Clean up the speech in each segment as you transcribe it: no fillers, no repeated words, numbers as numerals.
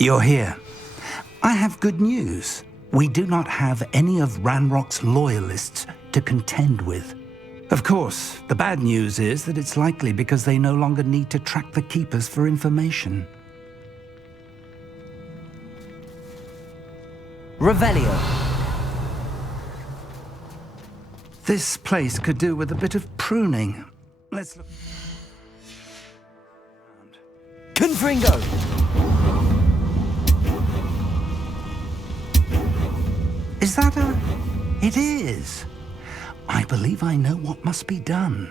You're here. I have good news. We do not have any of Ranrock's loyalists to contend with. Of course, the bad news is that it's likely because they no longer need to track the Keepers for information. Revelio. This place could do with a bit of pruning. Let's look. Confringo! Is that a... It is. I believe I know what must be done.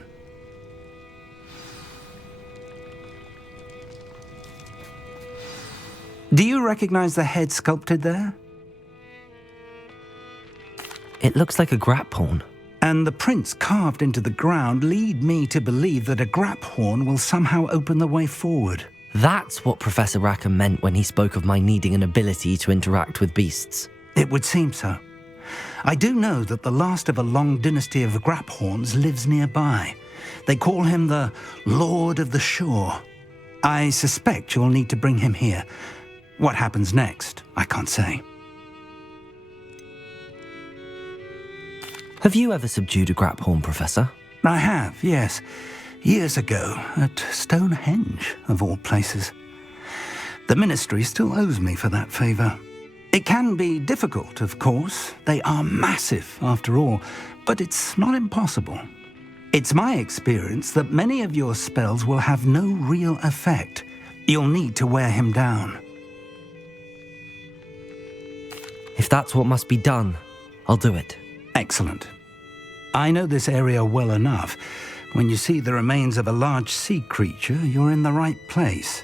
Do you recognize the head sculpted there? It looks like a grap horn. And the prints carved into the ground lead me to believe that a grap horn will somehow open the way forward. That's what Professor Rackham meant when he spoke of my needing an ability to interact with beasts. It would seem so. I do know that the last of a long dynasty of Graphorns lives nearby. They call him the Lord of the Shore. I suspect you'll need to bring him here. What happens next, I can't say. Have you ever subdued a Graphorn, Professor? I have, yes. Years ago, at Stonehenge, of all places. The Ministry still owes me for that favour. It can be difficult, of course. They are massive, after all, but it's not impossible. It's my experience that many of your spells will have no real effect. You'll need to wear him down. If that's what must be done, I'll do it. Excellent. I know this area well enough. When you see the remains of a large sea creature, you're in the right place.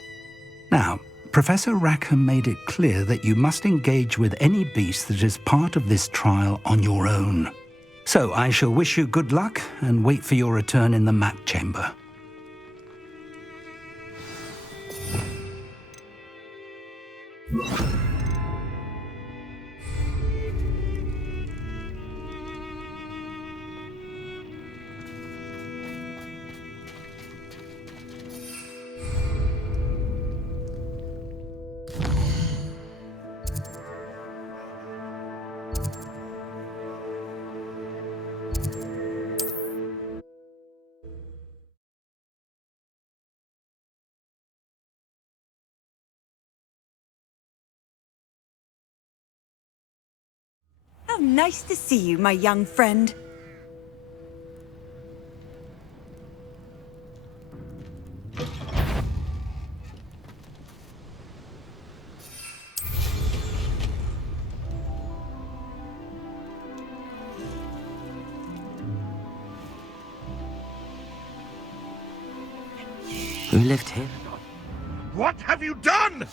Now, Professor Rackham made it clear that you must engage with any beast that is part of this trial on your own. So I shall wish you good luck and wait for your return in the map chamber. How nice to see you, my young friend. Who lived here? What have you done?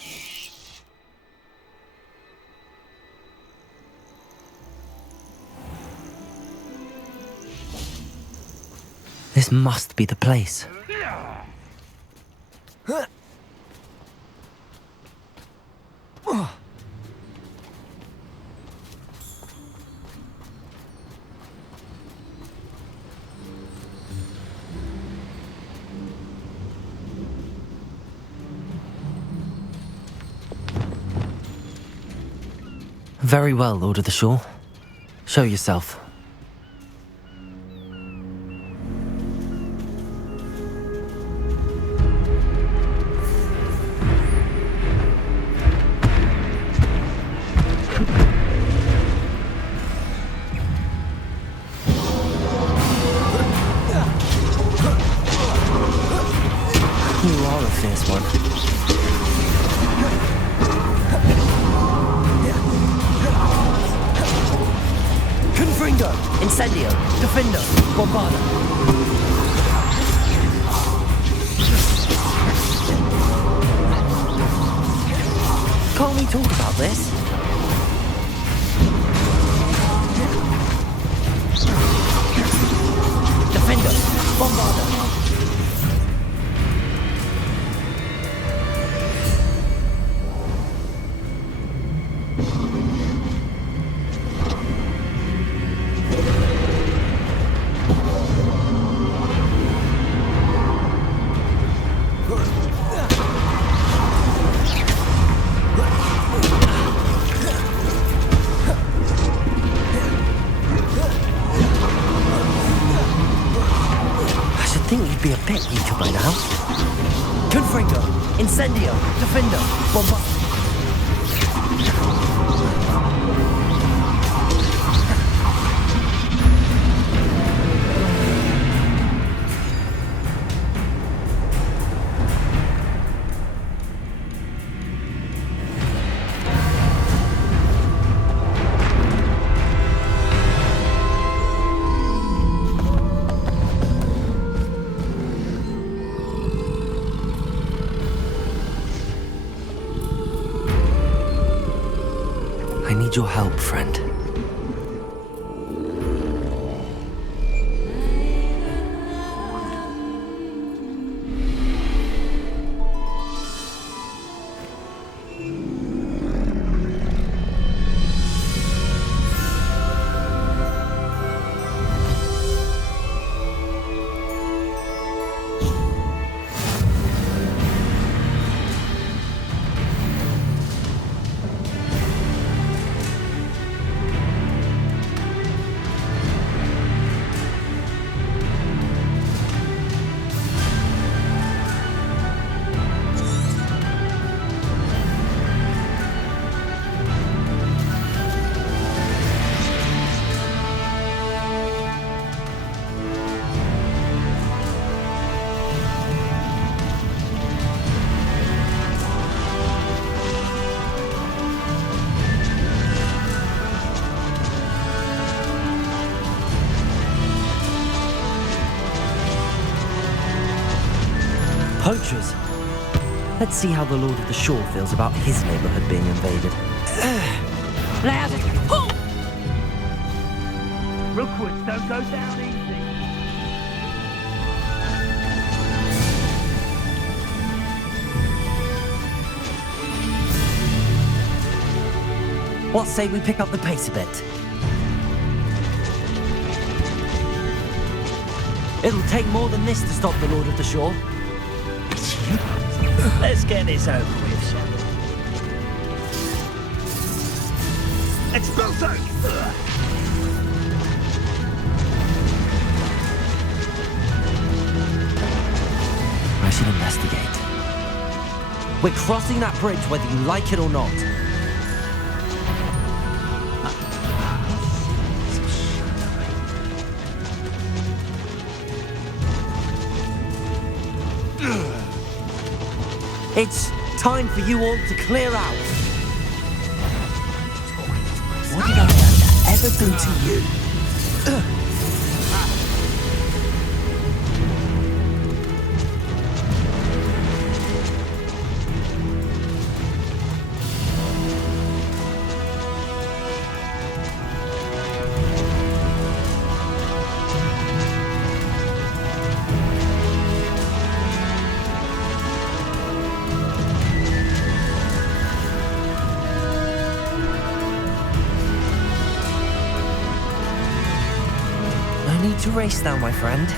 This must be the place. Very well, Lord of the Shore. Show yourself. You are a fierce one. Confringo! Incendio! Defendo! Bombarda! Can't we talk about this? Defendo! Bombarda! Incendio! Defendo! Bombard! I need your help, friend. Poachers. Let's see how the Lord of the Shore feels about his neighborhood being invaded. Rookwoods don't go down easy. What say we pick up the pace a bit? It'll take more than this to stop the Lord of the Shore. Let's get this over with, shall we? Expulso! I should investigate. We're crossing that bridge whether you like it or not. It's time for you all to clear out. What did I ever do to you? No need to race now, my friend.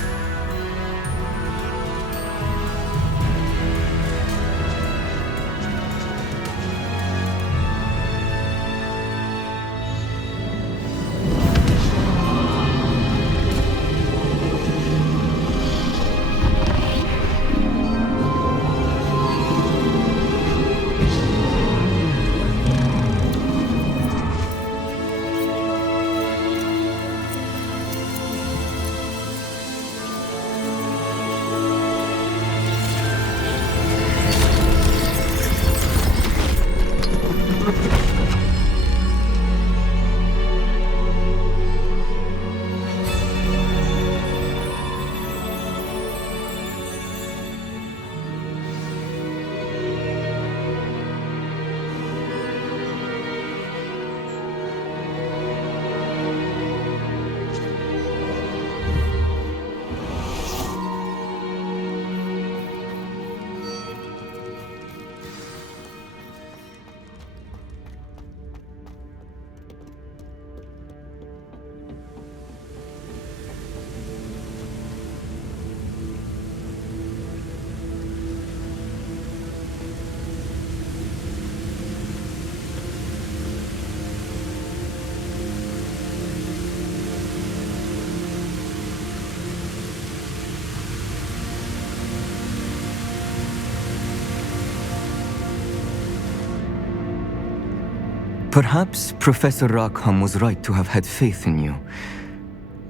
Perhaps Professor Rackham was right to have had faith in you.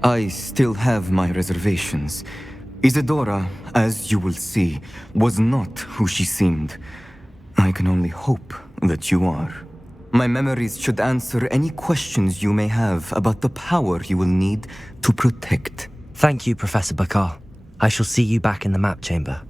I still have my reservations. Isadora, as you will see, was not who she seemed. I can only hope that you are. My memories should answer any questions you may have about the power you will need to protect. Thank you, Professor Bakar. I shall see you back in the map chamber.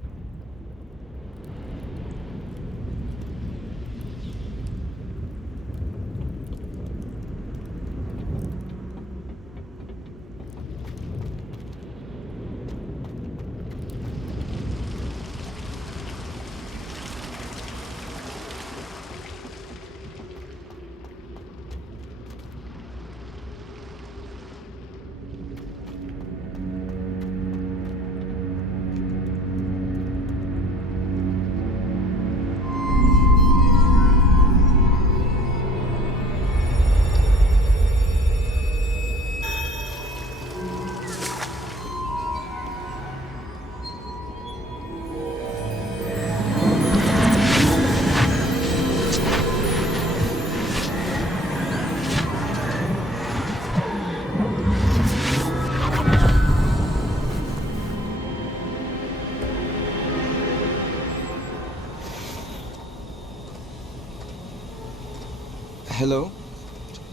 Hello?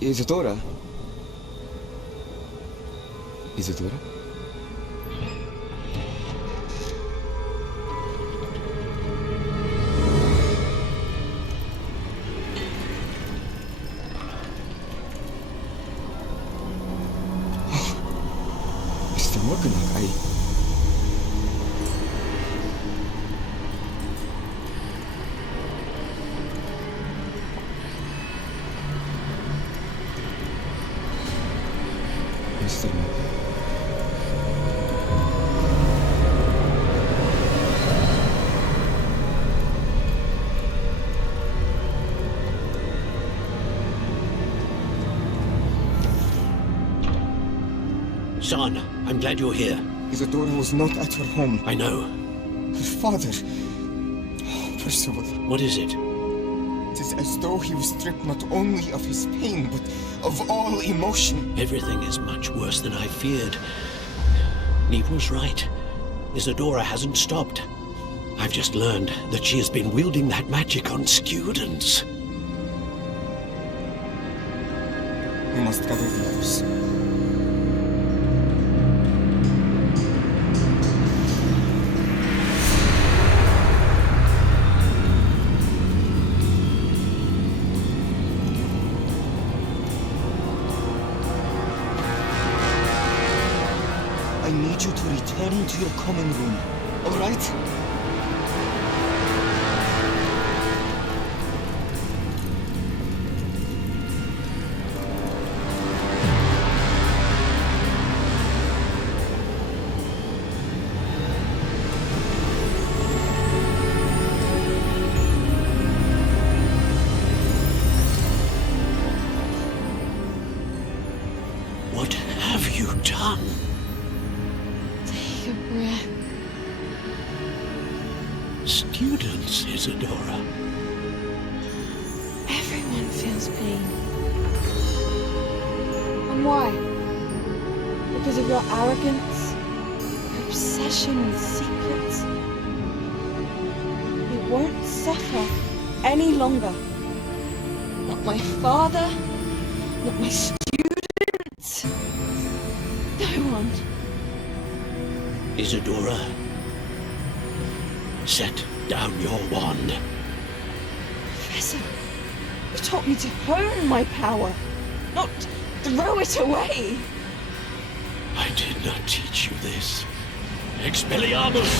Isadora? Isadora? Mr. Morganach, Mr. Morgan. Son, I'm glad you're here. Isadora was not at her home. I know. Her father. Oh, Percival. What is it? It is as though he was stripped not only of his pain, but of all emotion. Everything is much worse than I feared. Neve was right. Isadora hasn't stopped. I've just learned that she has been wielding that magic on students. We must gather the others. I need you to return to your common room, all right? What have you done? Take a breath. Students, Isadora. Everyone feels pain. And why? Because of your arrogance? Your obsession with secrets? You won't suffer any longer. Not my father, not my students. No one. Isadora, set down your wand. Professor, you taught me to hone my power, not throw it away. I did not teach you this. Expelliarmus!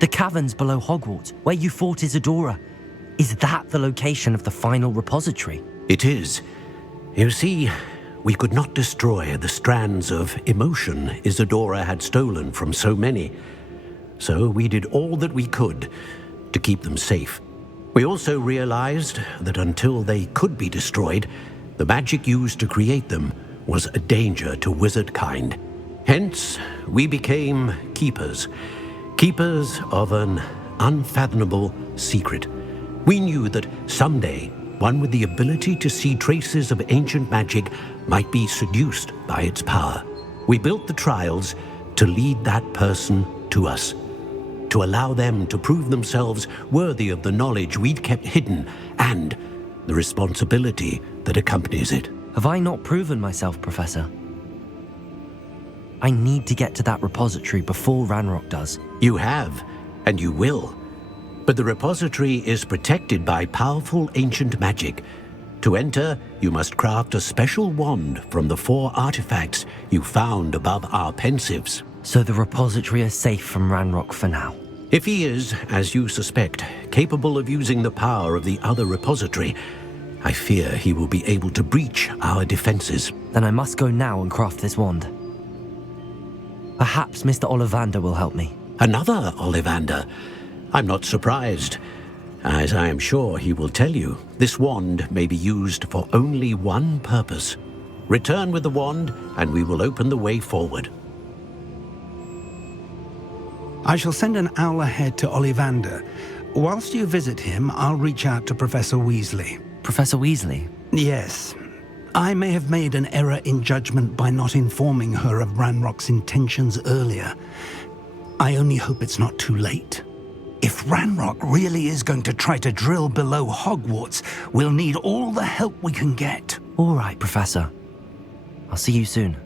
The caverns below Hogwarts, where you fought Isadora. Is that the location of the final repository? It is. You see, we could not destroy the strands of emotion Isadora had stolen from so many. So we did all that we could to keep them safe. We also realized that until they could be destroyed, the magic used to create them was a danger to wizard kind. Hence, we became keepers. Keepers of an unfathomable secret. We knew that someday, one with the ability to see traces of ancient magic might be seduced by its power. We built the trials to lead that person to us, to allow them to prove themselves worthy of the knowledge we'd kept hidden and the responsibility that accompanies it. Have I not proven myself, Professor? I need to get to that repository before Ranrock does. You have, and you will. But the repository is protected by powerful ancient magic. To enter, you must craft a special wand from the 4 artifacts you found above our pensives. So the repository is safe from Ranrock for now. If he is, as you suspect, capable of using the power of the other repository, I fear he will be able to breach our defenses. Then I must go now and craft this wand. Perhaps Mr. Ollivander will help me. Another Ollivander? I'm not surprised. As I am sure he will tell you, this wand may be used for only one purpose. Return with the wand, and we will open the way forward. I shall send an owl ahead to Ollivander. Whilst you visit him, I'll reach out to Professor Weasley. Professor Weasley? Yes. I may have made an error in judgment by not informing her of Ranrock's intentions earlier. I only hope it's not too late. If Ranrock really is going to try to drill below Hogwarts, we'll need all the help we can get. All right, Professor. I'll see you soon.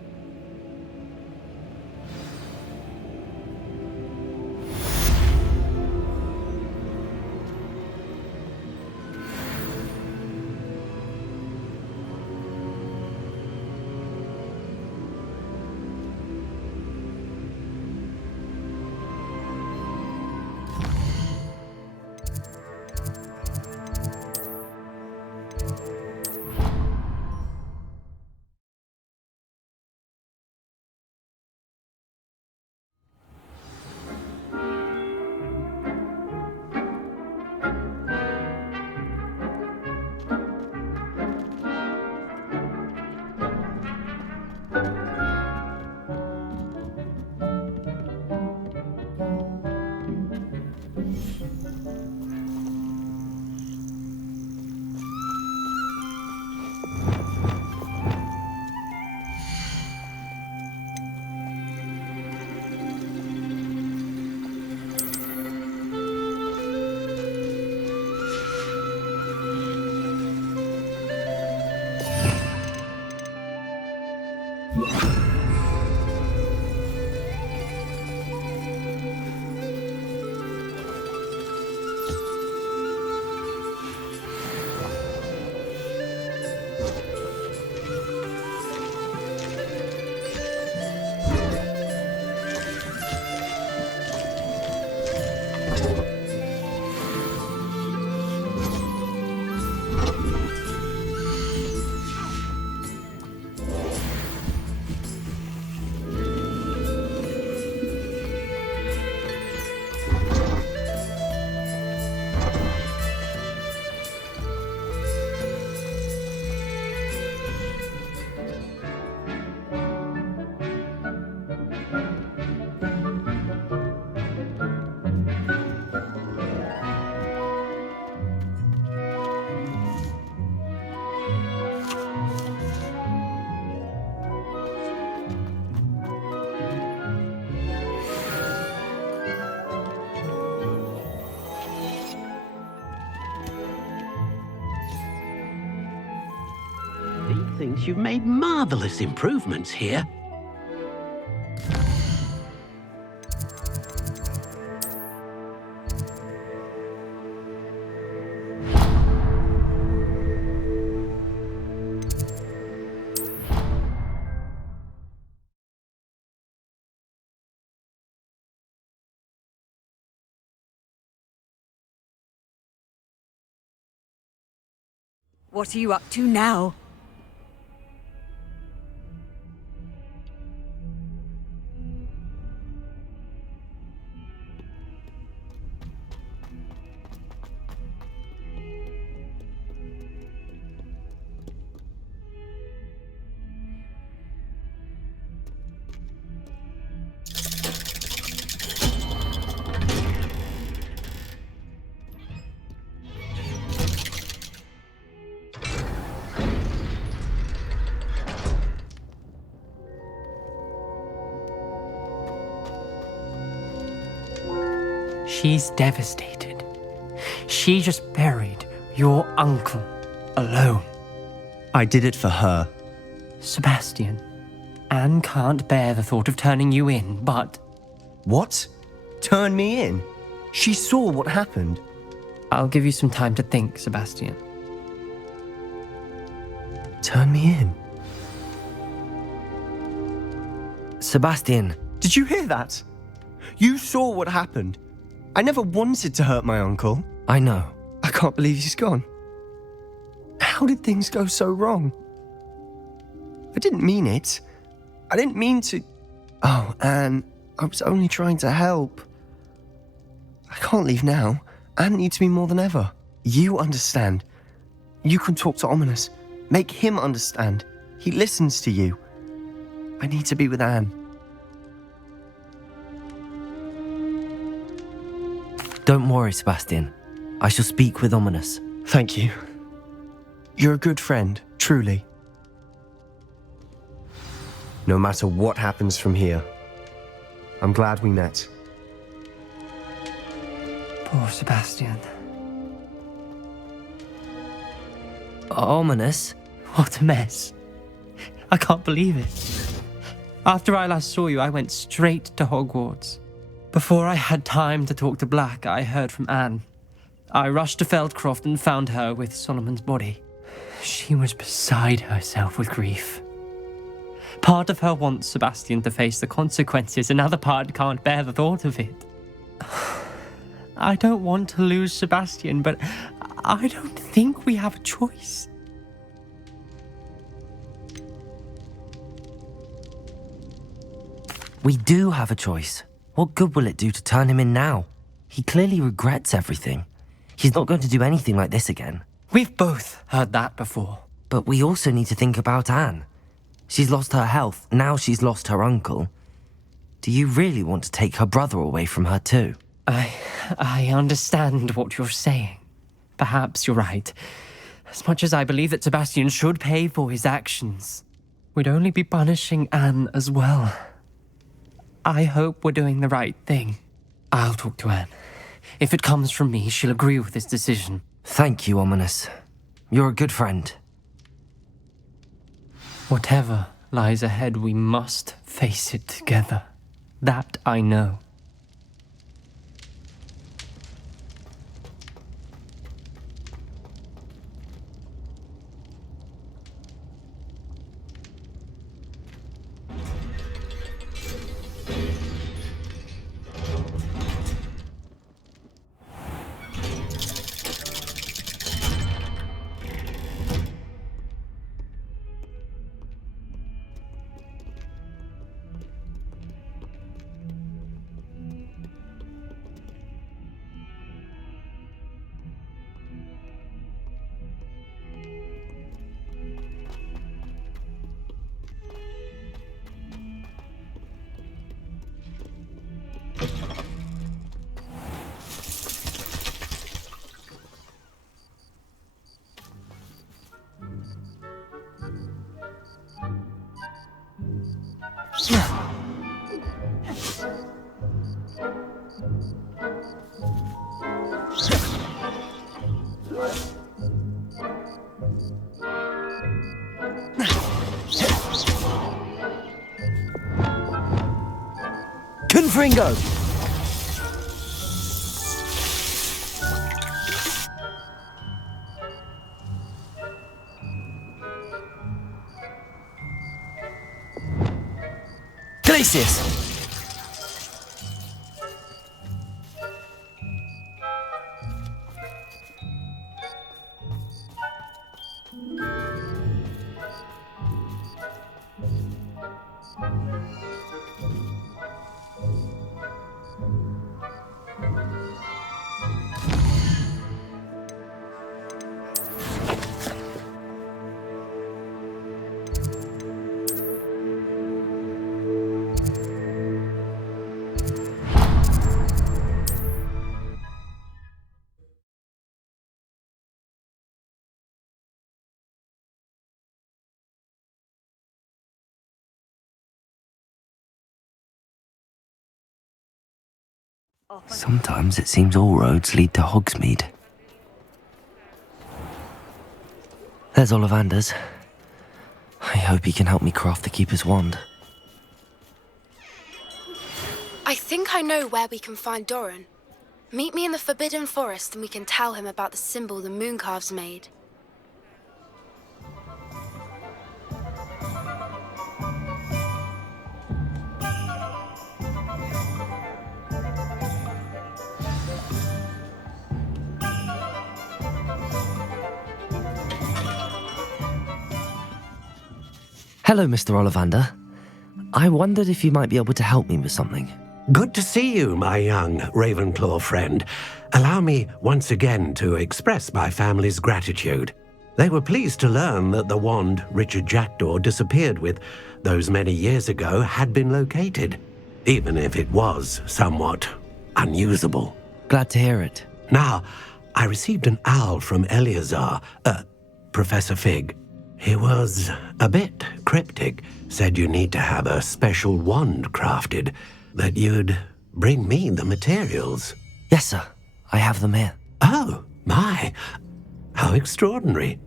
finds you've made marvelous improvements here. What are you up to now? She's devastated. She just buried your uncle alone. I did it for her. Sebastian, Anne can't bear the thought of turning you in, but What? Turn me in? She saw what happened. I'll give you some time to think, Sebastian. Turn me in? Sebastian, Did you hear that? You saw what happened. I never wanted to hurt my uncle. I know. I can't believe he's gone. How did things go so wrong? I didn't mean it. I didn't mean to... Oh, Anne, I was only trying to help. I can't leave now. Anne needs me more than ever. You understand. You can talk to Ominous. Make him understand. He listens to you. I need to be with Anne. Don't worry, Sebastian. I shall speak with Ominous. Thank you. You're a good friend, truly. No matter what happens from here, I'm glad we met. Poor Sebastian. Ominous? What a mess. I can't believe it. After I last saw you, I went straight to Hogwarts. Before I had time to talk to Black, I heard from Anne. I rushed to Feldcroft and found her with Solomon's body. She was beside herself with grief. Part of her wants Sebastian to face the consequences, another part can't bear the thought of it. I don't want to lose Sebastian, but I don't think we have a choice. We do have a choice. What good will it do to turn him in now? He clearly regrets everything. He's not going to do anything like this again. We've both heard that before. But we also need to think about Anne. She's lost her health, now she's lost her uncle. Do you really want to take her brother away from her too? I understand what you're saying. Perhaps you're right. As much as I believe that Sebastian should pay for his actions, we'd only be punishing Anne as well. I hope we're doing the right thing. I'll talk to Anne. If it comes from me, she'll agree with this decision. Thank you, Ominous. You're a good friend. Whatever lies ahead, we must face it together. That I know. Confringo! Glacius! Sometimes it seems all roads lead to Hogsmeade. There's Ollivander's. I hope he can help me craft the Keeper's wand. I think I know where we can find Doran. Meet me in the Forbidden Forest and we can tell him about the symbol the Mooncalves made. Hello, Mr. Ollivander. I wondered if you might be able to help me with something. Good to see you, my young Ravenclaw friend. Allow me once again to express my family's gratitude. They were pleased to learn that the wand Richard Jackdaw disappeared with those many years ago had been located, even if it was somewhat unusable. Glad to hear it. Now, I received an owl from Eleazar, Professor Fig. He was a bit cryptic, said you need to have a special wand crafted, that you'd bring me the materials. Yes, sir. I have them here. Oh, my. How extraordinary.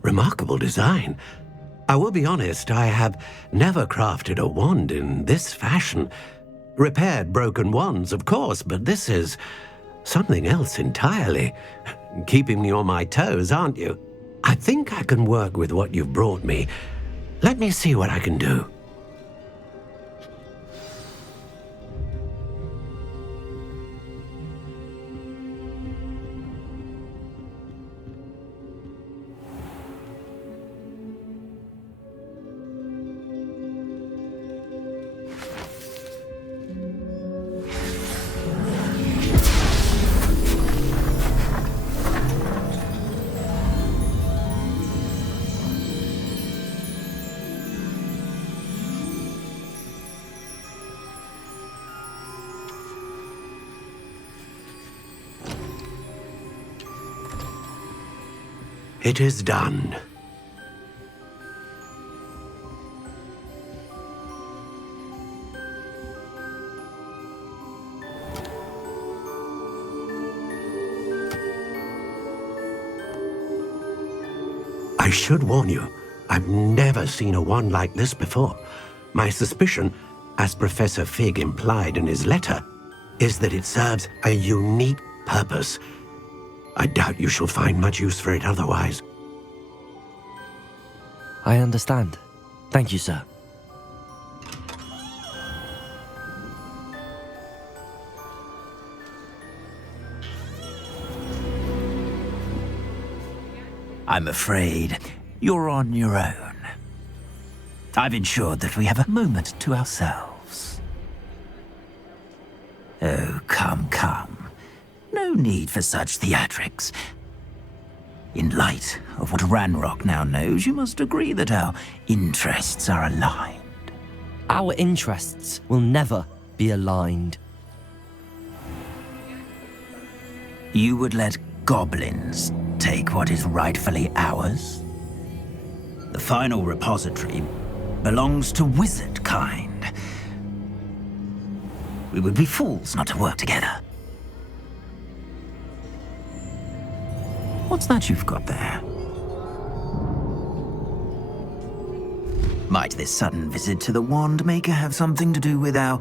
Remarkable design. I will be honest, I have never crafted a wand in this fashion. Repaired broken wands, of course, but this is something else entirely. Keeping me on my toes, aren't you? I think I can work with what you've brought me. Let me see what I can do. It is done. I should warn you, I've never seen a wand like this before. My suspicion, as Professor Fig implied in his letter, is that it serves a unique purpose. I doubt you shall find much use for it otherwise. I understand. Thank you, sir. I'm afraid you're on your own. I've ensured that we have a moment to ourselves. Oh, come, come. No need for such theatrics. In light of what Ranrock now knows, you must agree that our interests are aligned. Our interests will never be aligned. You would let goblins take what is rightfully ours? The final repository belongs to wizard kind. We would be fools not to work together. What's that you've got there? Might this sudden visit to the Wand Maker have something to do with our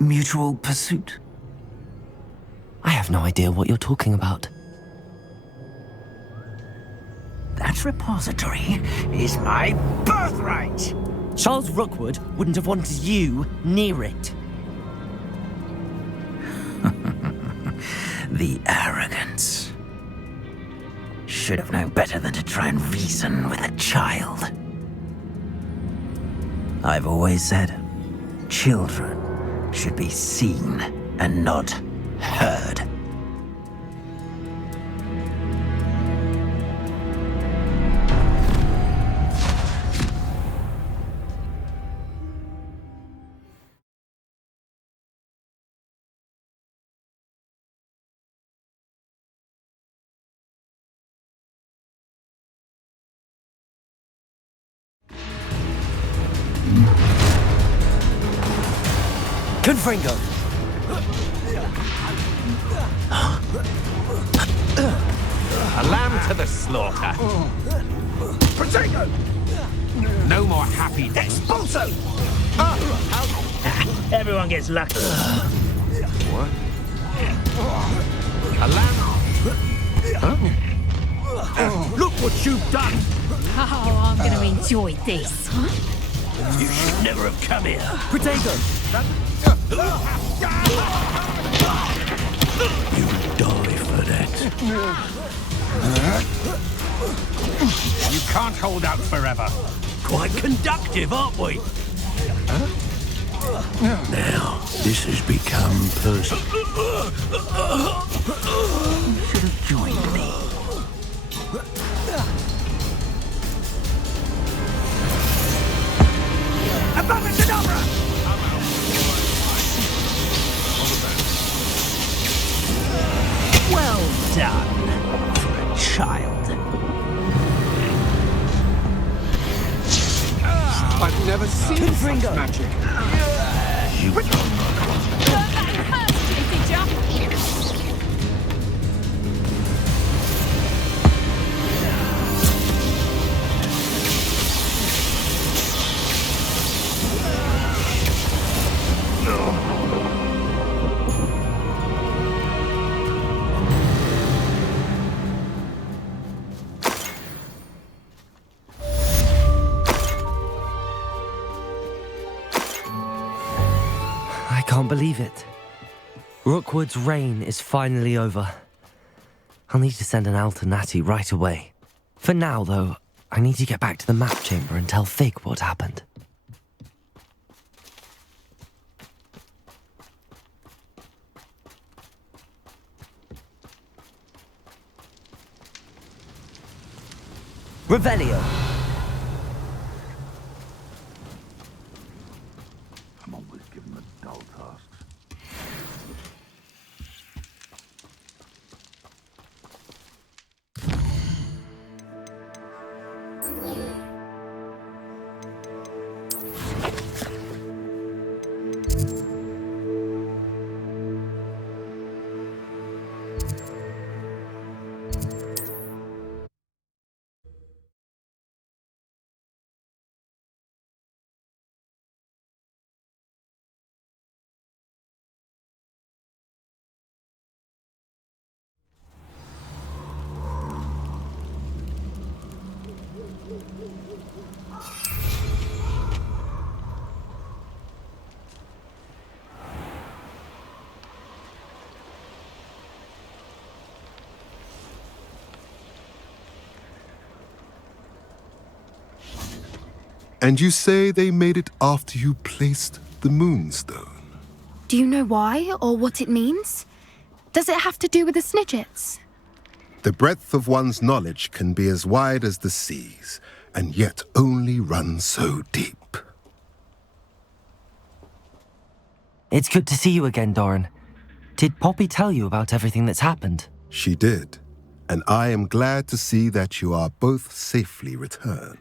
mutual pursuit? I have no idea what you're talking about. That repository is my birthright! Charles Rookwood wouldn't have wanted you near it. The arrogance. Should have known better than to try and reason with a child. I've always said, children should be seen and not heard. Confringo! A lamb to the slaughter. Protego! No more happy days. Expulso! Everyone gets lucky. What? A lamb? Look what you've done! Oh, I'm going to enjoy this. You should never have come here. Protego! You die for that. You can't hold out forever. Quite conductive, aren't we? Now, this has become personal. You should have joined me. Abracadabra! Well done for a child. I've never seen such magic. You I can't believe it. Rookwood's reign is finally over. I'll need to send an Alternati right away. For now, though, I need to get back to the map chamber and tell Fig what happened. Revelio! I'm always giving the dull tasks. And you say they made it after you placed the moonstone? Do you know why or what it means? Does it have to do with the Snidgets? The breadth of one's knowledge can be as wide as the seas, and yet only run so deep. It's good to see you again, Doran. Did Poppy tell you about everything that's happened? She did, and I am glad to see that you are both safely returned.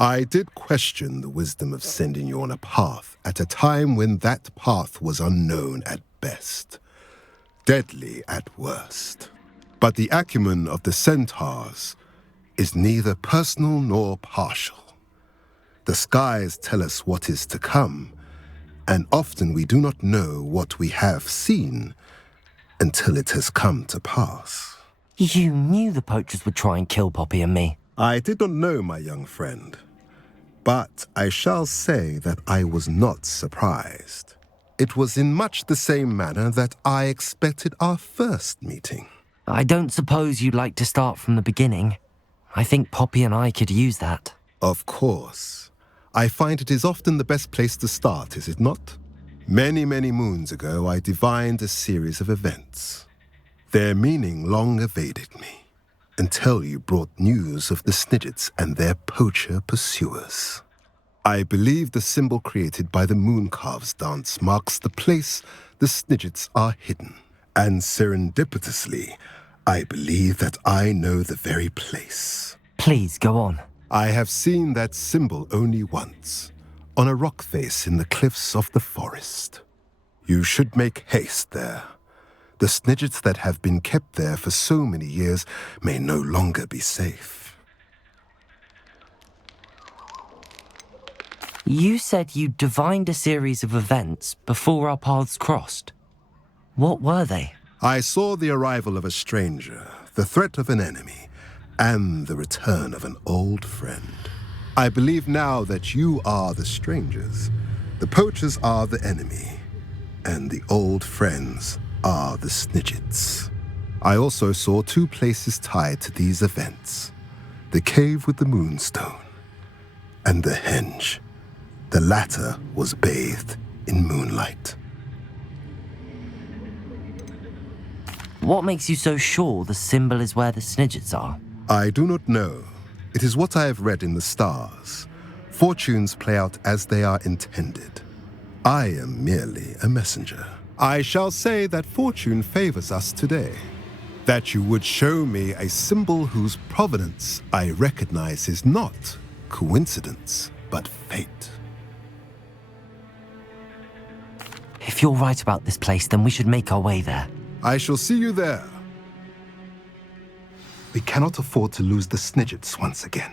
I did question the wisdom of sending you on a path at a time when that path was unknown at best, deadly at worst. But the acumen of the centaurs is neither personal nor partial. The skies tell us what is to come, And often we do not know what we have seen until it has come to pass. You knew the poachers would try and kill Poppy and me. I did not know, my young friend. But I shall say that I was not surprised. It was in much the same manner that I expected our first meeting. I don't suppose you'd like to start from the beginning. I think Poppy and I could use that. Of course. I find it is often the best place to start, is it not? Many, many moons ago, I divined a series of events. Their meaning long evaded me, until you brought news of the Snidgets and their poacher pursuers. I believe the symbol created by the Mooncalves dance marks the place the Snidgets are hidden. And serendipitously, I believe that I know the very place. Please, go on. I have seen that symbol only once, on a rock face in the cliffs of the forest. You should make haste there. The Snidgets that have been kept there for so many years may no longer be safe. You said you divined a series of events before our paths crossed. What were they? I saw the arrival of a stranger, the threat of an enemy, and the return of an old friend. I believe now that you are the strangers, the poachers are the enemy, and the old friends are the Snidgets. I also saw two places tied to these events: the cave with the moonstone and the henge. The latter was bathed in moonlight. What makes you so sure the symbol is where the Snidgets are? I do not know. It is what I have read in the stars. Fortunes play out as they are intended. I am merely a messenger. I shall say that fortune favors us today. That you would show me a symbol whose provenance I recognize is not coincidence, but fate. If you're right about this place, then we should make our way there. I shall see you there. We cannot afford to lose the Snidgets once again.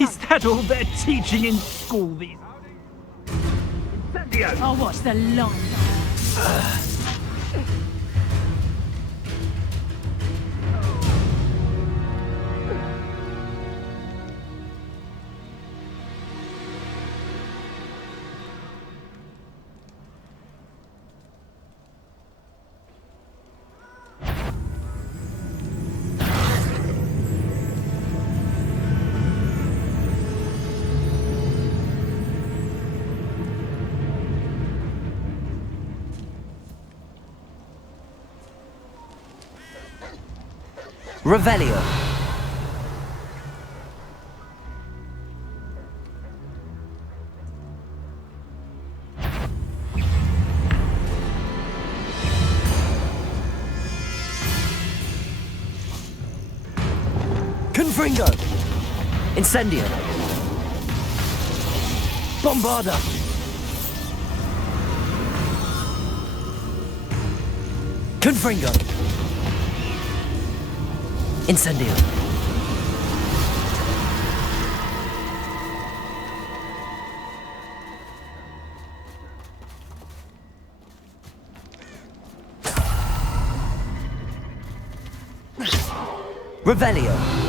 Is that all they're teaching in school these? Incendio! I'll watch the light. Revelio. Confringo. Incendio. Bombarda. Confringo. Incendio. Revelio.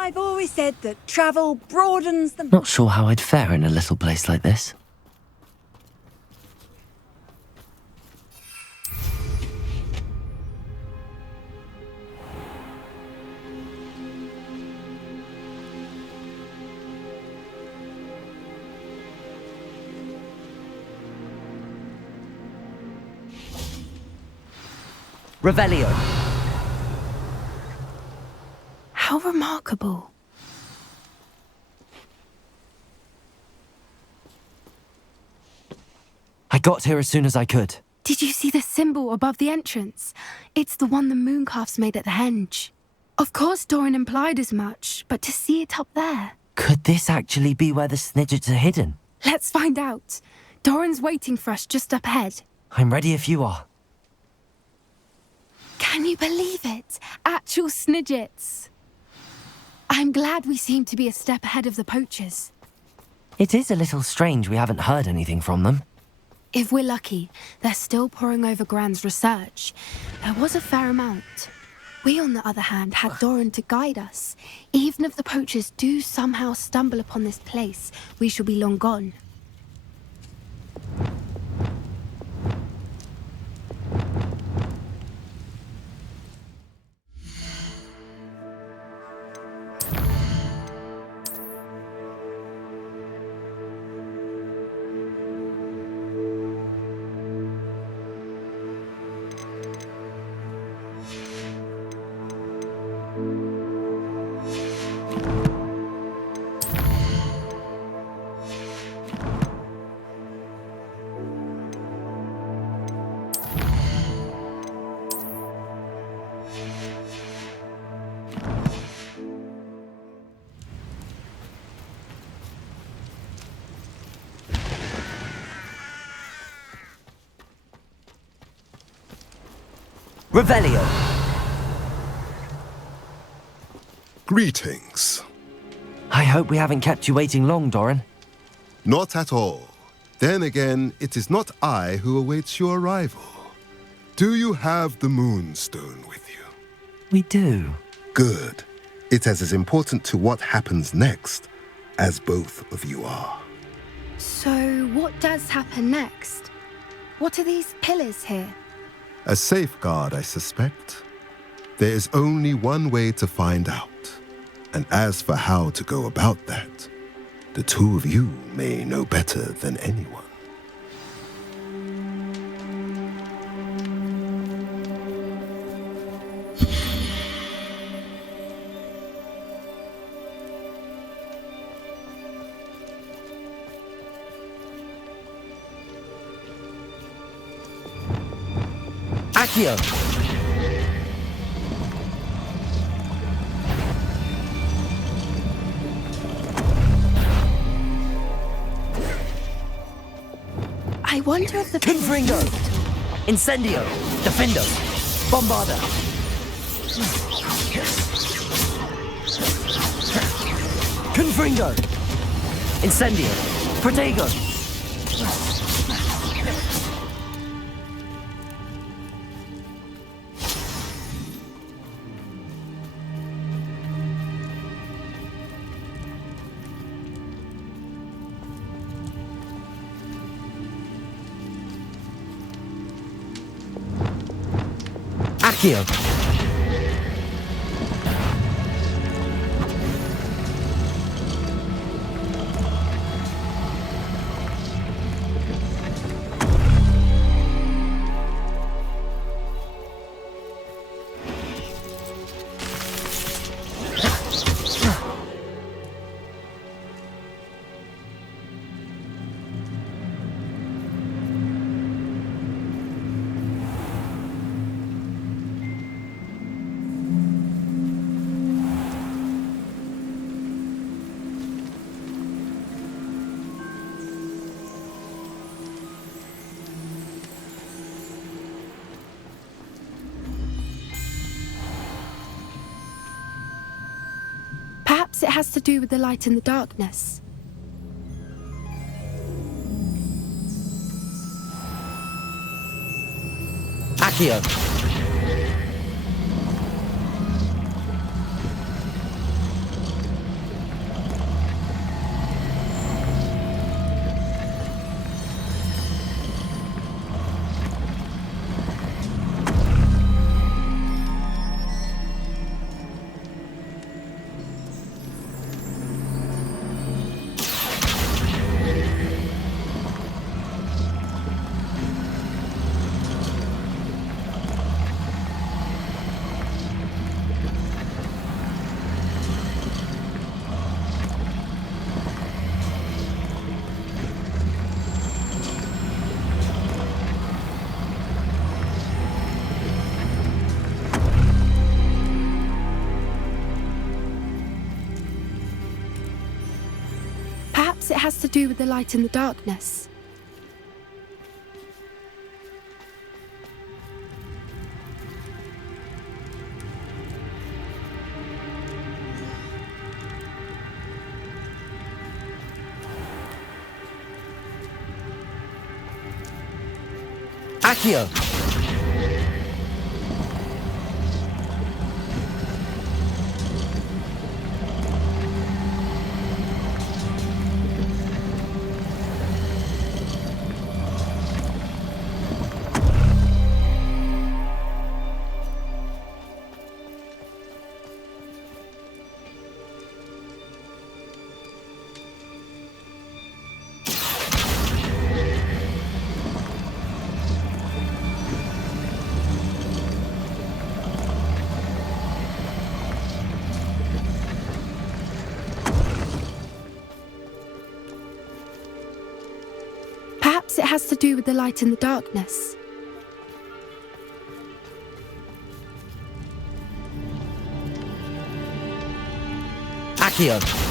I've always said that travel broadens the... Not sure how I'd fare in a little place like this. Revelio. How remarkable. I got here as soon as I could. Did you see the symbol above the entrance? It's the one the mooncalfs made at the henge. Of course Doran implied as much, but to see it up there... Could this actually be where the Snidgets are hidden? Let's find out. Doran's waiting for us just up ahead. I'm ready if you are. Can you believe it? Actual Snidgets. I'm glad we seem to be a step ahead of the poachers. It is a little strange we haven't heard anything from them. If we're lucky, they're still poring over Gran's research. There was a fair amount. We, on the other hand, had Doran to guide us. Even if the poachers do somehow stumble upon this place, we shall be long gone. Revelio. Greetings. I hope we haven't kept you waiting long, Doran. Not at all. Then again, it is not I who awaits your arrival. Do you have the Moonstone with you? We do. Good. It's as important to what happens next as both of you are. So, what does happen next? What are these pillars here? A safeguard, I suspect. There is only one way to find out. And as for how to go about that, The two of you may know better than anyone. Accio! I wonder if the Confringo! Incendio! Defendo! Bombarda! Confringo! Incendio! Protego! Accio! Perhaps it has to do with the light and the darkness. Accio! Perhaps it has to do with the light and the darkness. Accio! Perhaps it has to do with the light and the darkness. Accio!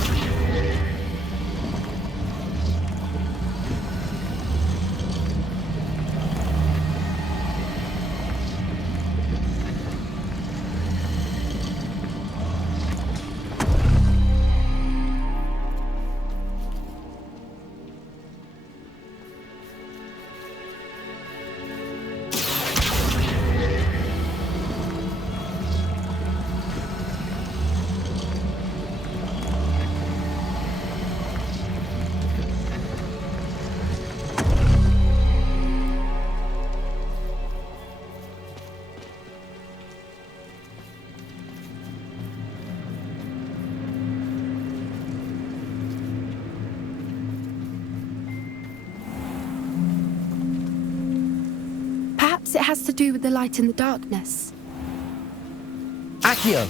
Perhaps it has to do with the light in the darkness. Accio!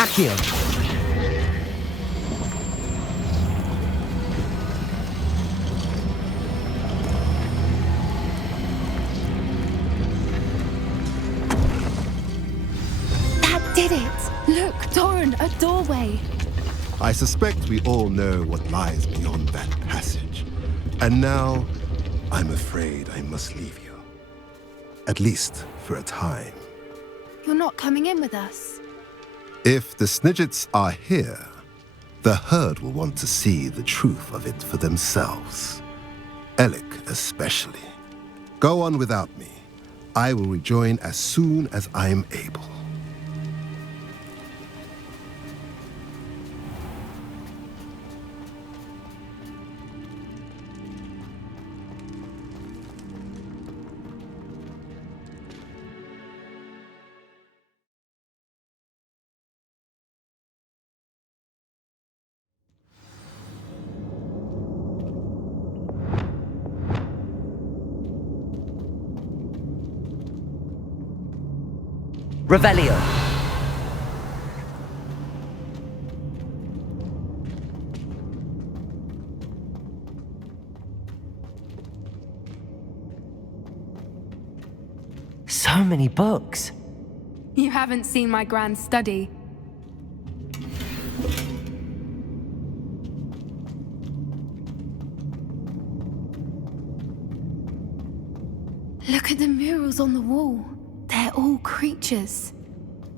Accio! That did it! Look, Doran, a doorway. I suspect we all know what lies beyond that passage. And now, I'm afraid I must leave you. At least for a time. You're not coming in with us. If the Snidgets are here, the herd will want to see the truth of it for themselves. Alec especially. Go on without me. I will rejoin as soon as I am able. Revelio! So many books. You haven't seen my grand study. Look at the murals on the wall. They're all creatures.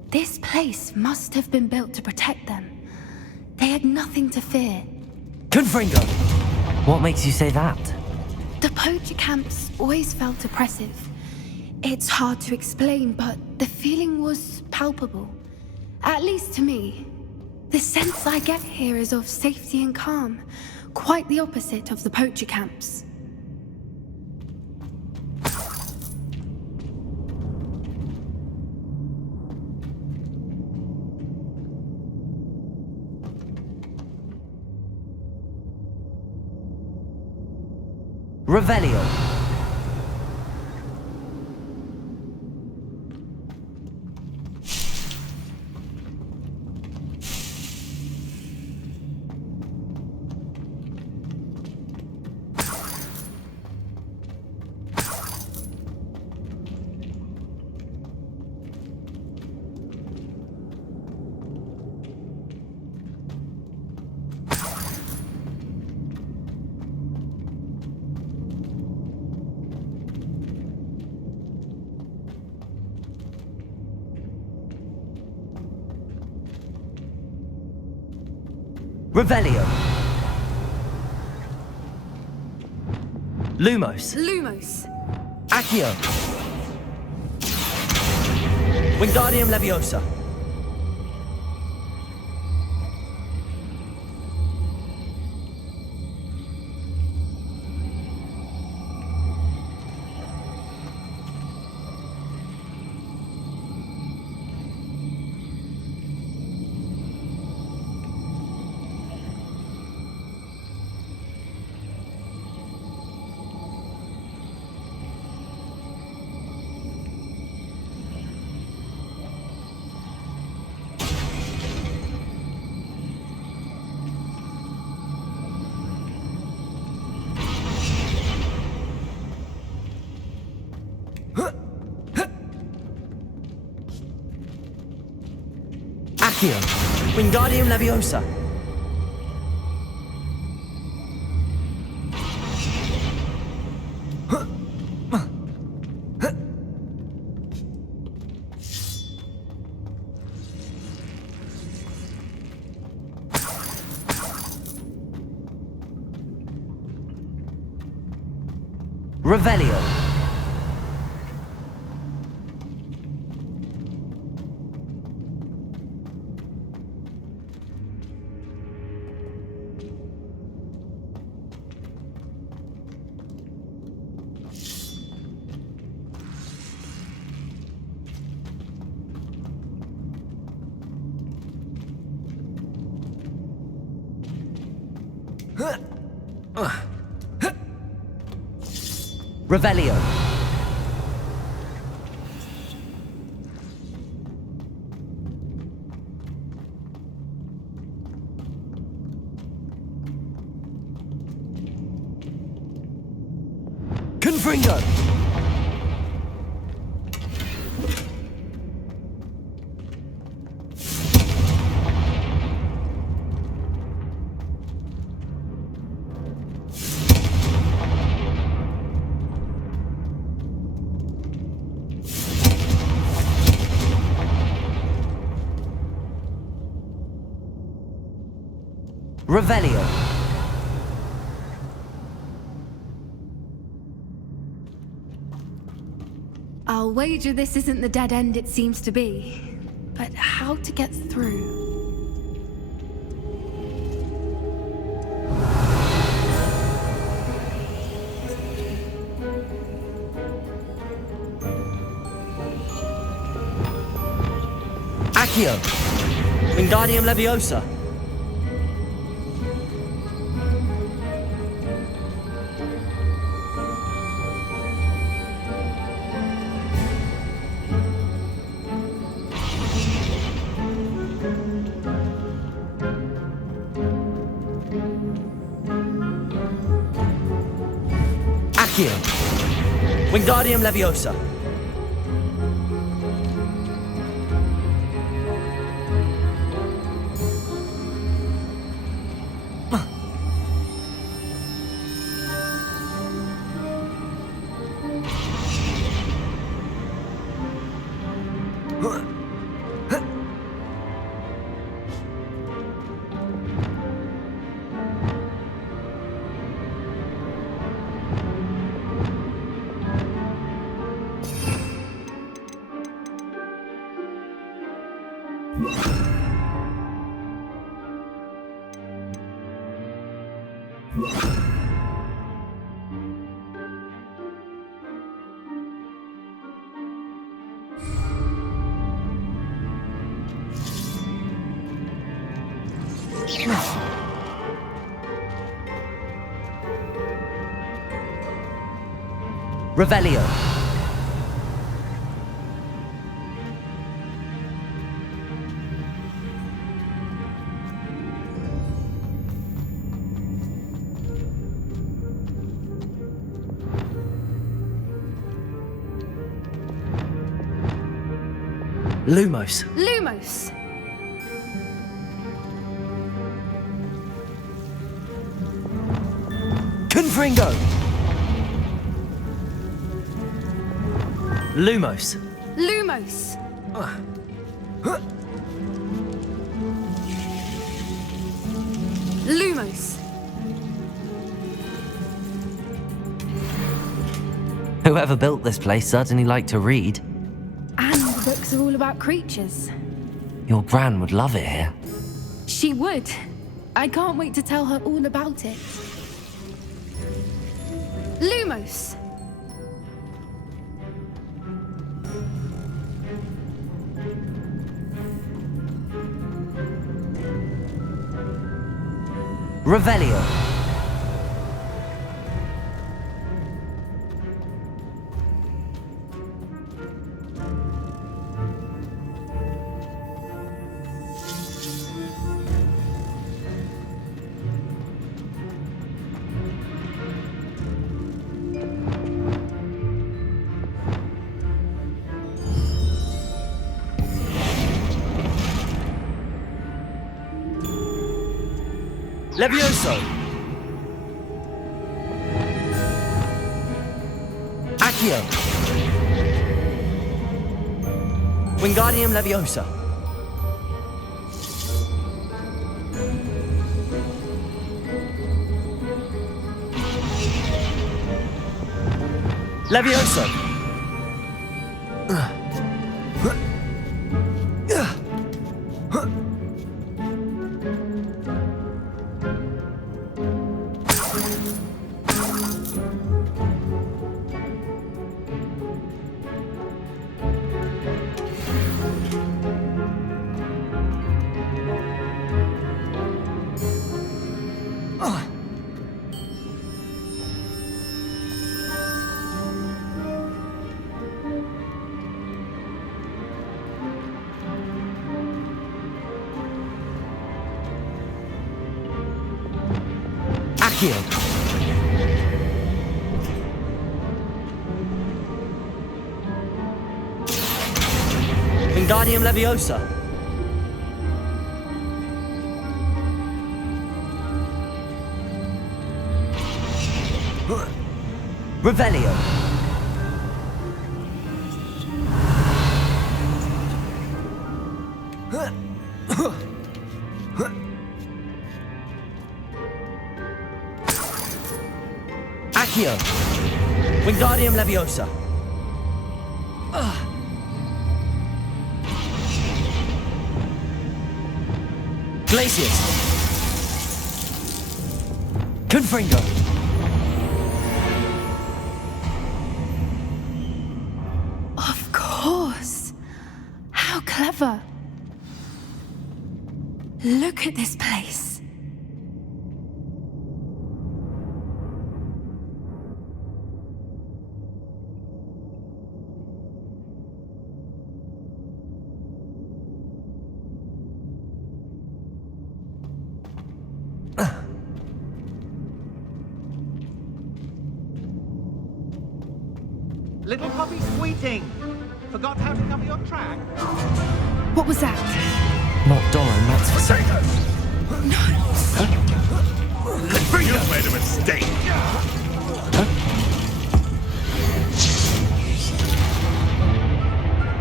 This place must have been built to protect them. They had nothing to fear. Confringo! What makes you say that? The poacher camps always felt oppressive. It's hard to explain, but the feeling was palpable. At least to me. The sense I get here is of safety and calm. Quite the opposite of the poacher camps. Revelio! Revelio! Lumos! Lumos! Accio! Wingardium Leviosa! Accio. Wingardium Leviosa. Revelio. Revelio. Confringo. Revelio. I'll wager this isn't the dead end it seems to be. But how to get through? Accio. Wingardium Leviosa. Accio. Wingardium Leviosa. Revelio. Lumos. Lumos! Confringo. Lumos. Lumos! Lumos! Whoever built this place certainly liked to read. And the books are all about creatures. Your gran would love it here. She would. I can't wait to tell her all about it. Lumos! Revelio. Levioso! Accio! Wingardium Leviosa! Levioso! Accio! Wingardium Leviosa! Revelio! Accio! Wingardium Leviosa! Glacius! Confringo! Of course. How clever. Look at this place. Little puppy squeating. Forgot how to cover your track? What was that? Not Doran, that's for certain. You made a mistake.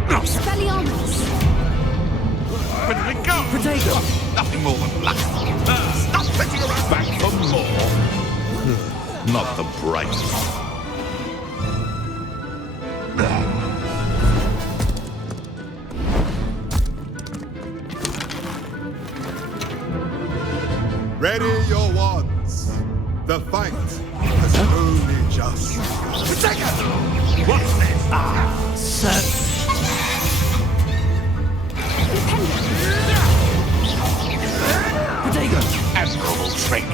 Expelliarmus! Where did it go? Protego! Nothing more than luck. Stop sitting around back for more. Not the brightest. Ready your wands. The fight has only just begun. What's this? Sir! Protego! Admirable trick.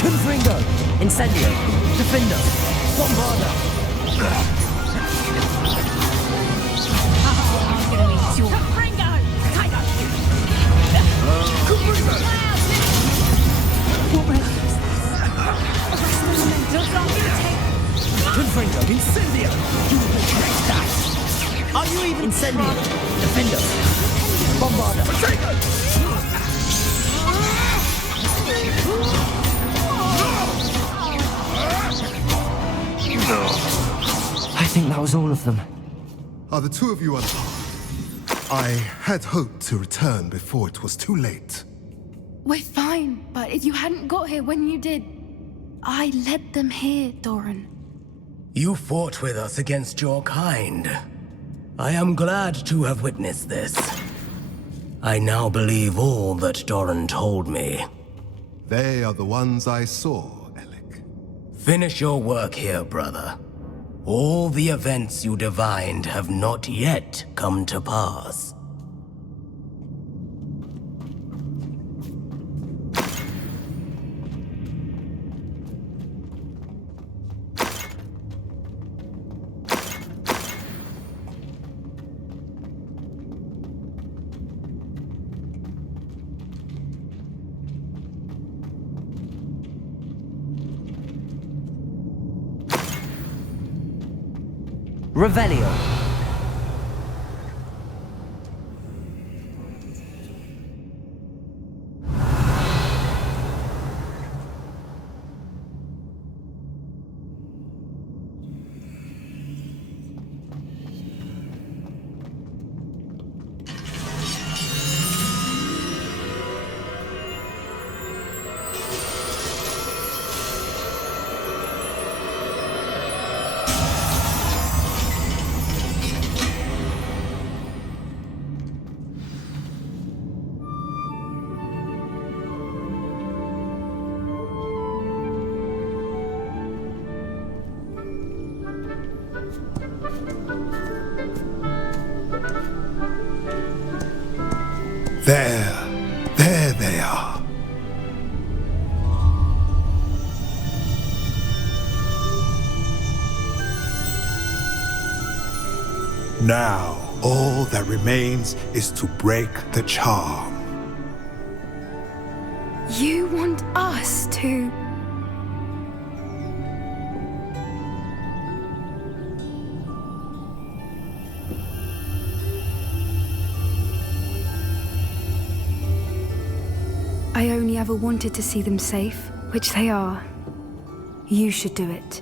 Confringo! Incendio! Defender! Bombarda! Confringo! Tiger! Confringo! Incendio! You will regret that! Are you even Incendio! Defender! Bombarda! I think that was all of them. Are the two of you unharmed? I had hoped to return before it was too late. We're fine, but if you hadn't got here when you did, I led them here, Doran. You fought with us against your kind. I am glad to have witnessed this. I now believe all that Doran told me. They are the ones I saw, Alec. Finish your work here, brother. All the events you divined have not yet come to pass. Revelio. There they are. Now, all that remains is to break the charm. You want us to... I only ever wanted to see them safe, which they are. You should do it.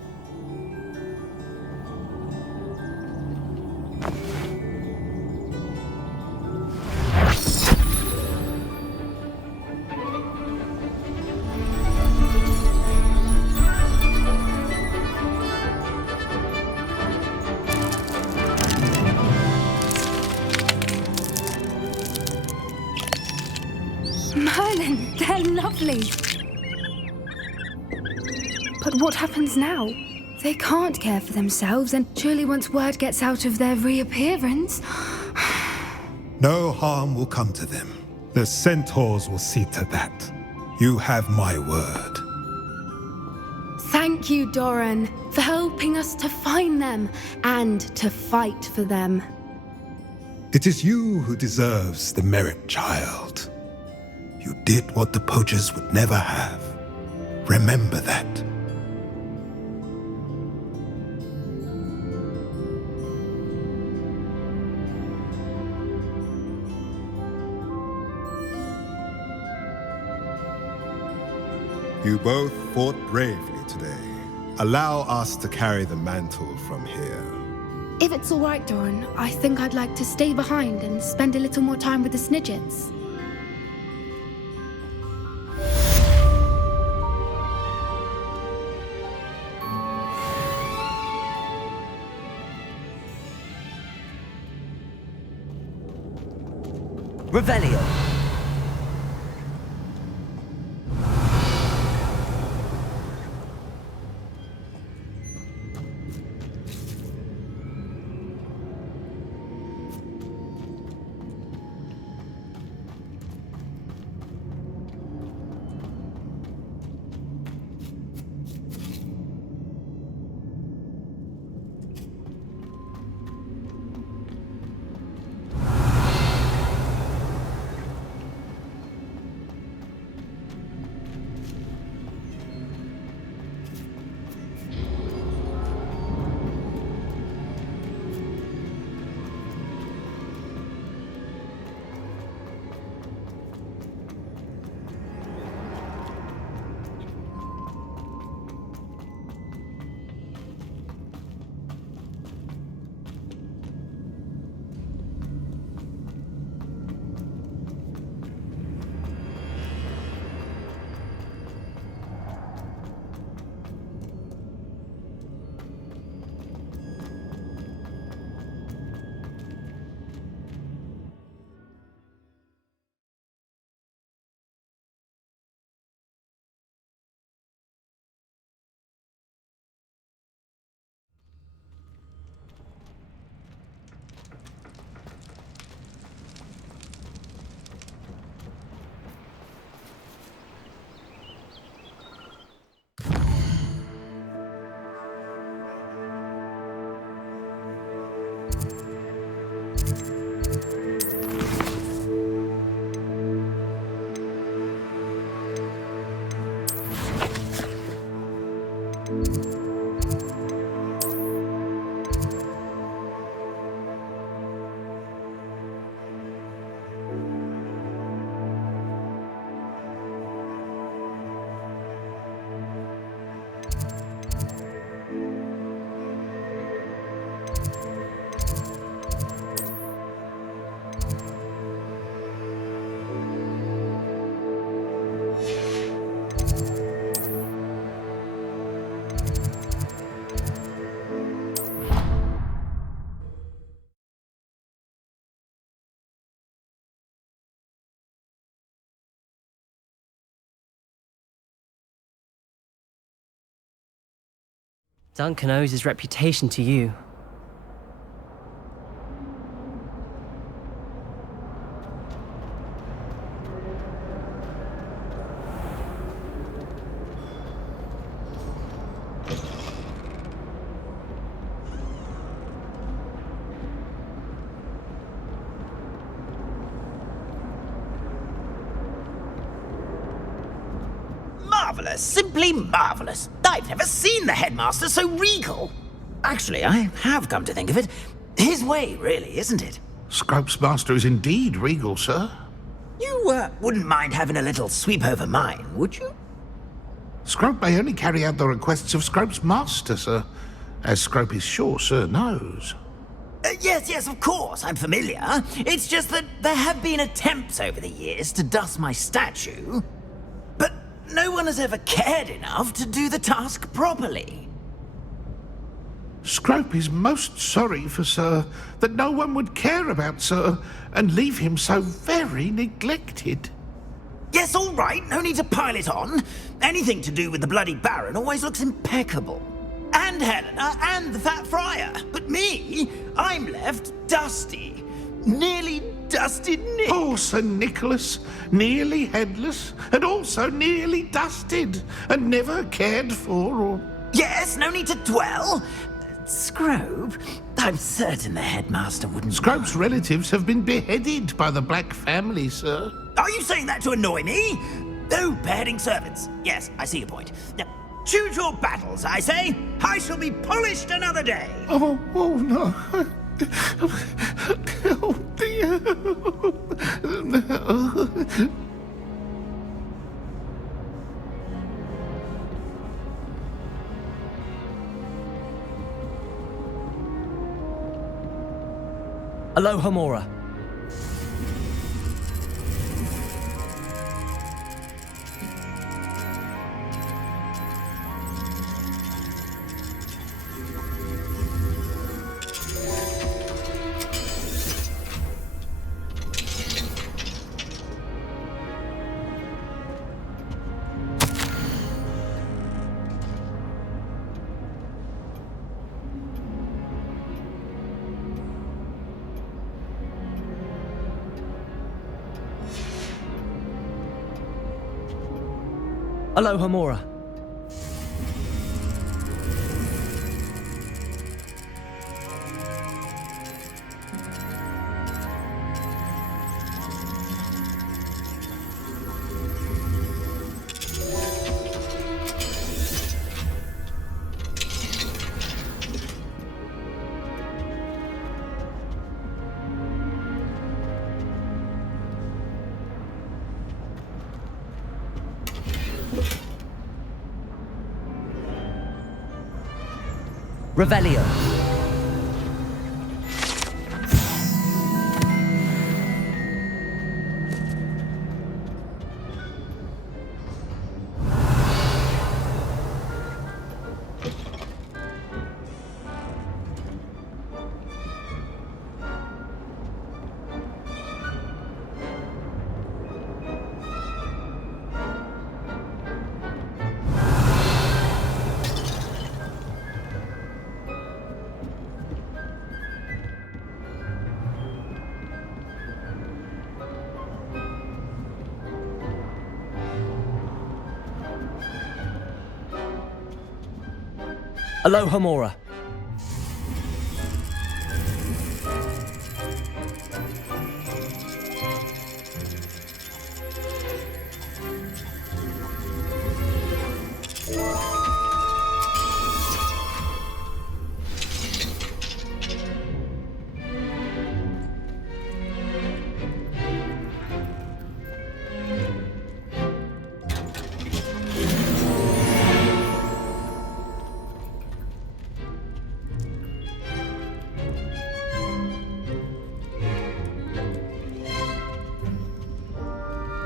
Merlin, they're lovely. But what happens now? They can't care for themselves, and surely once word gets out of their reappearance... No harm will come to them. The centaurs will see to that. You have my word. Thank you, Doran, for helping us to find them and to fight for them. It is you who deserves the merit, child. You did what the poachers would never have. Remember that. You both fought bravely today. Allow us to carry the mantle from here. If it's all right, Doran, I think I'd like to stay behind and spend a little more time with the Snidgets. Revelio. Duncan owes his reputation to you. simply marvellous. I've never seen the headmaster so regal. Actually, I have come to think of it. His way, really, isn't it? Scrope's master is indeed regal, sir. You wouldn't mind having a little sweep over mine, would you? Scrope may only carry out the requests of Scrope's master, sir. As Scrope is sure, sir knows. Yes, of course, I'm familiar. It's just that there have been attempts over the years to dust my statue, but no one has ever cared enough to do the task properly. Scrope is most sorry for Sir that no one would care about Sir and leave him so very neglected. Yes, all right, no need to pile it on. Anything to do with the bloody Baron always looks impeccable. And Helena, and the Fat Friar. But me, I'm left dusty. Nearly dusted Nick. Poor Sir Nicholas, nearly headless, and also nearly dusted, and never cared for or... Yes, no need to dwell. Scrope, I'm certain the headmaster wouldn't... Scrope's relatives have been beheaded by the Black family, sir. Are you saying that to annoy me? Oh, beheading servants. Yes, I see your point. Now, choose your battles, I say. I shall be polished another day. Oh no. Oh, dear. Aloha Mora. Aloha Mora. Revelio. Aloha Mora.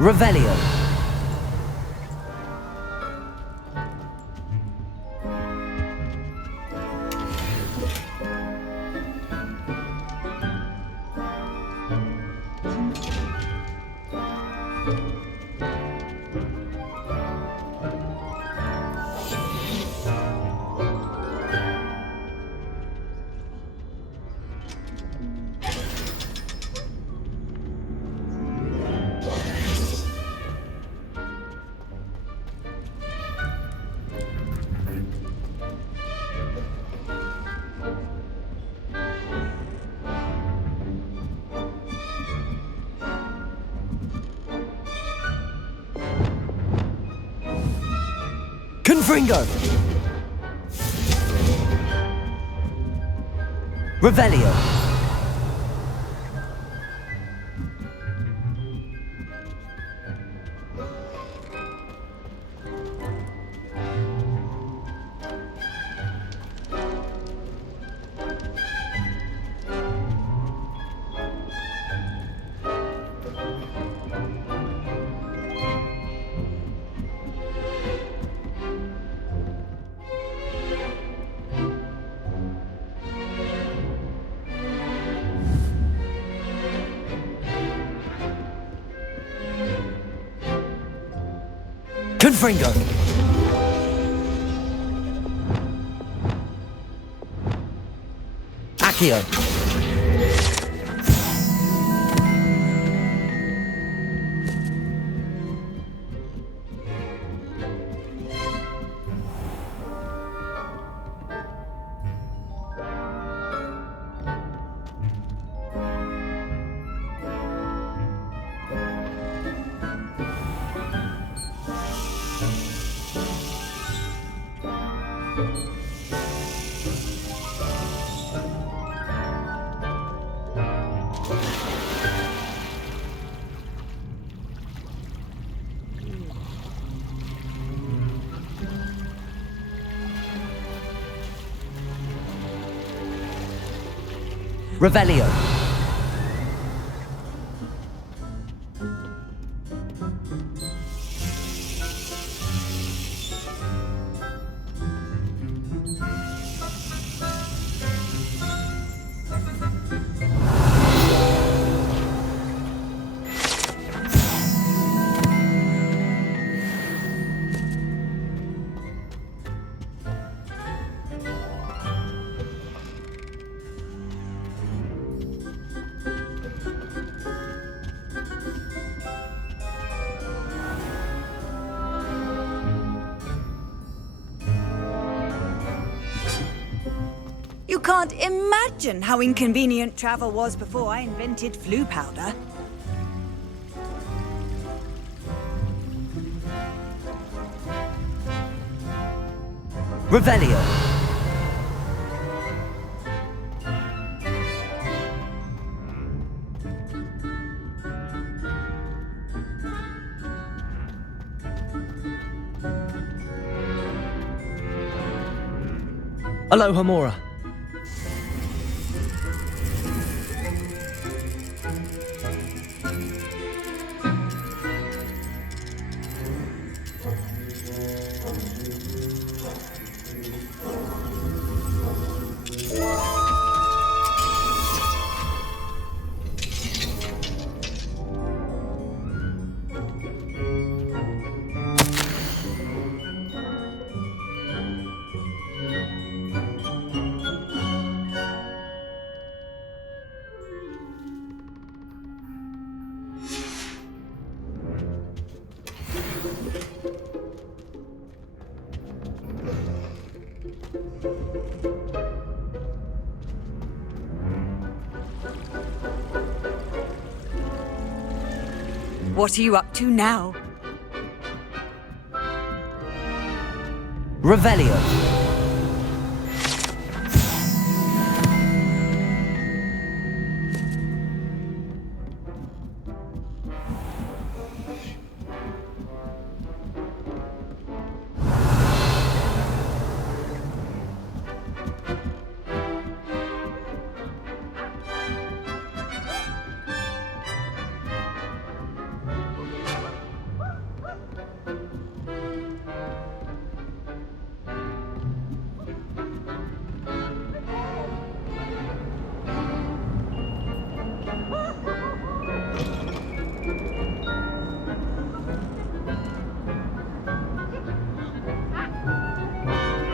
Revelio. Confringo! Revelio! Confringo! Accio! Revelio! You can't imagine how inconvenient travel was before I invented flu powder. Revelio! Aloha Mora! What are you up to now? Revelio!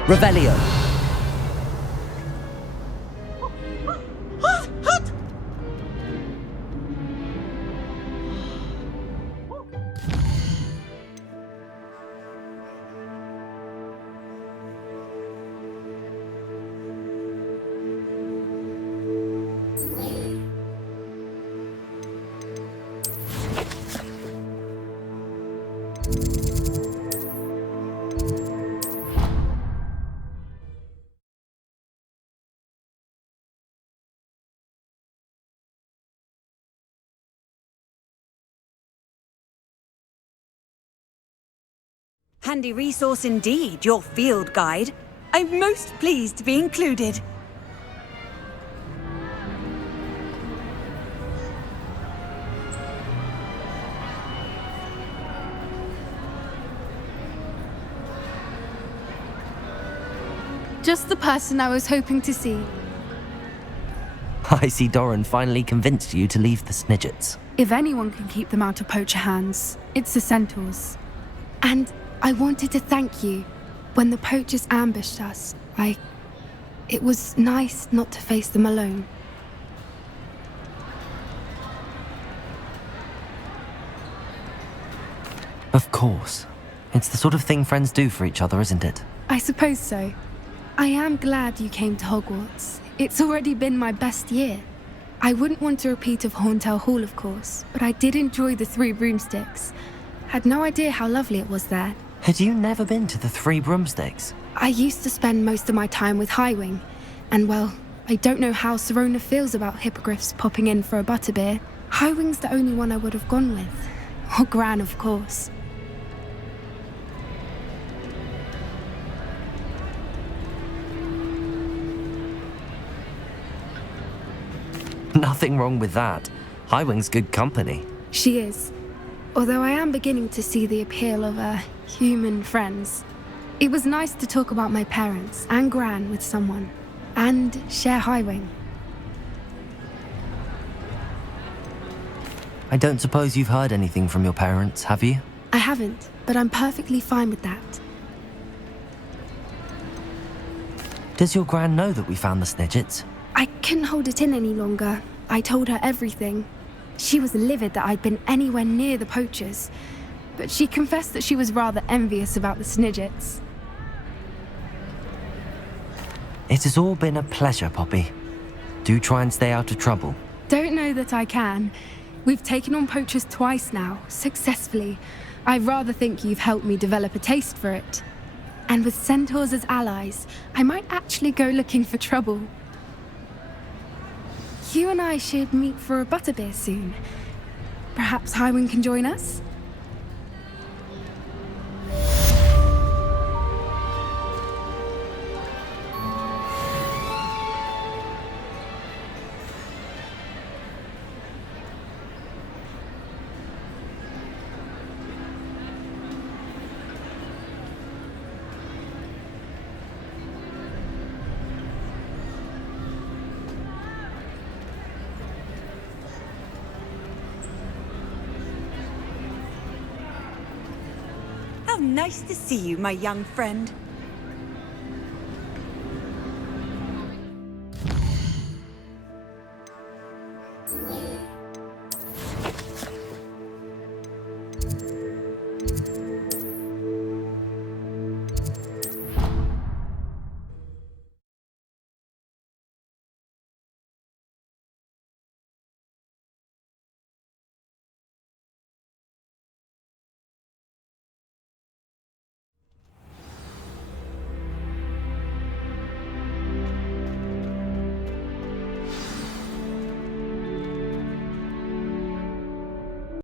Revelio! Handy resource indeed, your field guide. I'm most pleased to be included. Just the person I was hoping to see. I see Doran finally convinced you to leave the Snidgets. If anyone can keep them out of poacher hands, it's the centaurs. And I wanted to thank you. When the poachers ambushed us, it was nice not to face them alone. Of course. It's the sort of thing friends do for each other, isn't it? I suppose so. I am glad you came to Hogwarts. It's already been my best year. I wouldn't want a repeat of Horntail Hall, of course, but I did enjoy the Three Broomsticks. Had no idea how lovely it was there. Had you never been to the Three Broomsticks? I used to spend most of my time with Highwing, and well, I don't know how Serona feels about hippogriffs popping in for a butterbeer. Highwing's the only one I would have gone with. Or Gran, of course. Nothing wrong with that. Highwing's good company. She is. Although I am beginning to see the appeal of human friends. It was nice to talk about my parents and Gran with someone. And share Highwing. I don't suppose you've heard anything from your parents, have you? I haven't, but I'm perfectly fine with that. Does your Gran know that we found the Snidgets? I couldn't hold it in any longer. I told her everything. She was livid that I'd been anywhere near the poachers, but she confessed that she was rather envious about the Snidgets. It has all been a pleasure, Poppy. Do try and stay out of trouble. Don't know that I can. We've taken on poachers twice now, successfully. I rather think you've helped me develop a taste for it. And with centaurs as allies, I might actually go looking for trouble. You and I should meet for a butterbeer soon. Perhaps Highwing can join us? How nice to see you, my young friend.